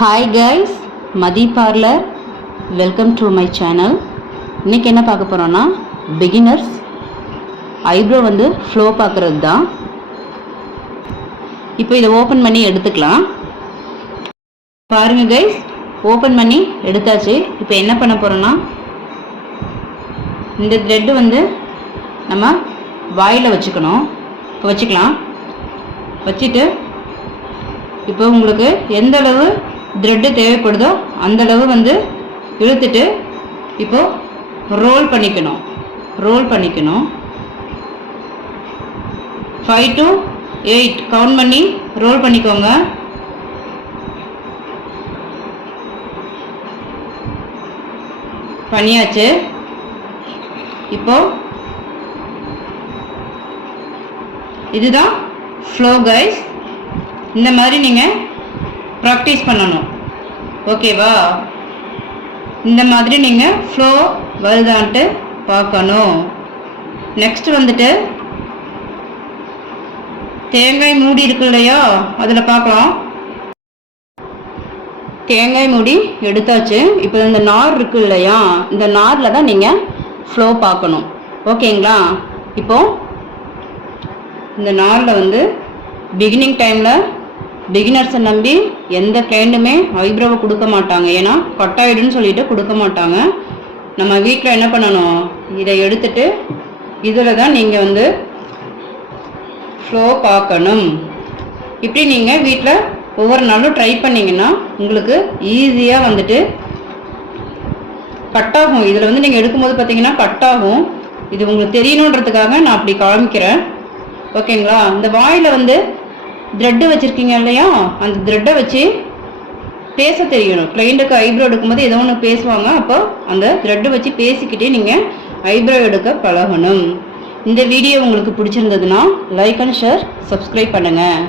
Hi guys, Madhi Parlor. Welcome to my channel. இன்னைக்கு என்ன பார்க்க போறோம்னா beginners eyebrow வந்து flow பார்க்கிறது தான். இப்போ இதை ஓபன் பண்ணி எடுத்துக்கலாம். பாருங்க guys, ஓபன் பண்ணி எடுத்தாச்சு. இப்போ என்ன பண்ண போறோம்னா இந்த thread வந்து நம்ம வாயில வச்சுக்கணும். இப்போ வச்சுக்கலாம். வச்சிட்டு இப்போ உங்களுக்கு எந்த அளவு thread தேவைப்படுதோ அந்த அளவு வந்து இழுத்துட்டு இப்போ ரோல் பண்ணிக்கணும் 5 to 8 கவுண்ட் பண்ணி ரோல் பண்ணிக்கோங்க. பண்ணியாச்சு. இப்போ இதுதான் ஃப்ளோ கைஸ். இந்த மாதிரி நீங்கள் ப்ராக்டிஸ் பண்ணணும். ஓகேவா? இந்த மாதிரி நீங்கள் ஃப்ளோ வருதான்ட்டு பார்க்கணும். நெக்ஸ்ட் வந்துட்டு தேங்காய் மூடி இருக்கு இல்லையா, அதில் பார்க்கலாம். தேங்காய் மூடி எடுத்தாச்சு. இப்போ இந்த நார் இருக்கு இல்லையா, இந்த நாரில் தான் நீங்கள் ஃப்ளோ பார்க்கணும். ஓகேங்களா? இப்போ இந்த நாரில் வந்து பிகினிங் டைமில் பிகினர்ஸை நம்பி எந்த கிளைண்ட்டுமே ஐப்ரோவை கொடுக்க மாட்டாங்க. ஏன்னா கட்டாயிடுன்னு சொல்லிட்டு கொடுக்க மாட்டாங்க. நம்ம வீட்டில் என்ன பண்ணணும், இதை எடுத்துட்டு இதில் தான் நீங்கள் வந்து ஃப்ளோ பார்க்கணும். இப்படி நீங்கள் வீட்டில் ஒவ்வொரு நாளும் ட்ரை பண்ணிங்கன்னா உங்களுக்கு ஈஸியாக வந்துட்டு கட் ஆகும். இதில் வந்து நீங்கள் எடுக்கும்போது பார்த்தீங்கன்னா கட் ஆகும். இது உங்களுக்கு தெரியணுன்றதுக்காக நான் அப்படி காமிக்கிறேன். ஓகேங்களா? இந்த வாயில் வந்து த்ரெட்டு வச்சுருக்கீங்க இல்லையா, அந்த த்ரெட்டை வச்சு பேச தெரியணும். கிளைண்ட்டுக்கு ஐப்ரோ எடுக்கும்போது ஏதோ ஒன்று பேசுவாங்க. அப்போ அந்த த்ரெட்டை வச்சு பேசிக்கிட்டே நீங்கள் ஐப்ரோ எடுக்க பழகணும். இந்த வீடியோ உங்களுக்கு பிடிச்சிருந்ததுன்னா லைக் அண்ட் ஷேர், சப்ஸ்கிரைப் பண்ணுங்கள்.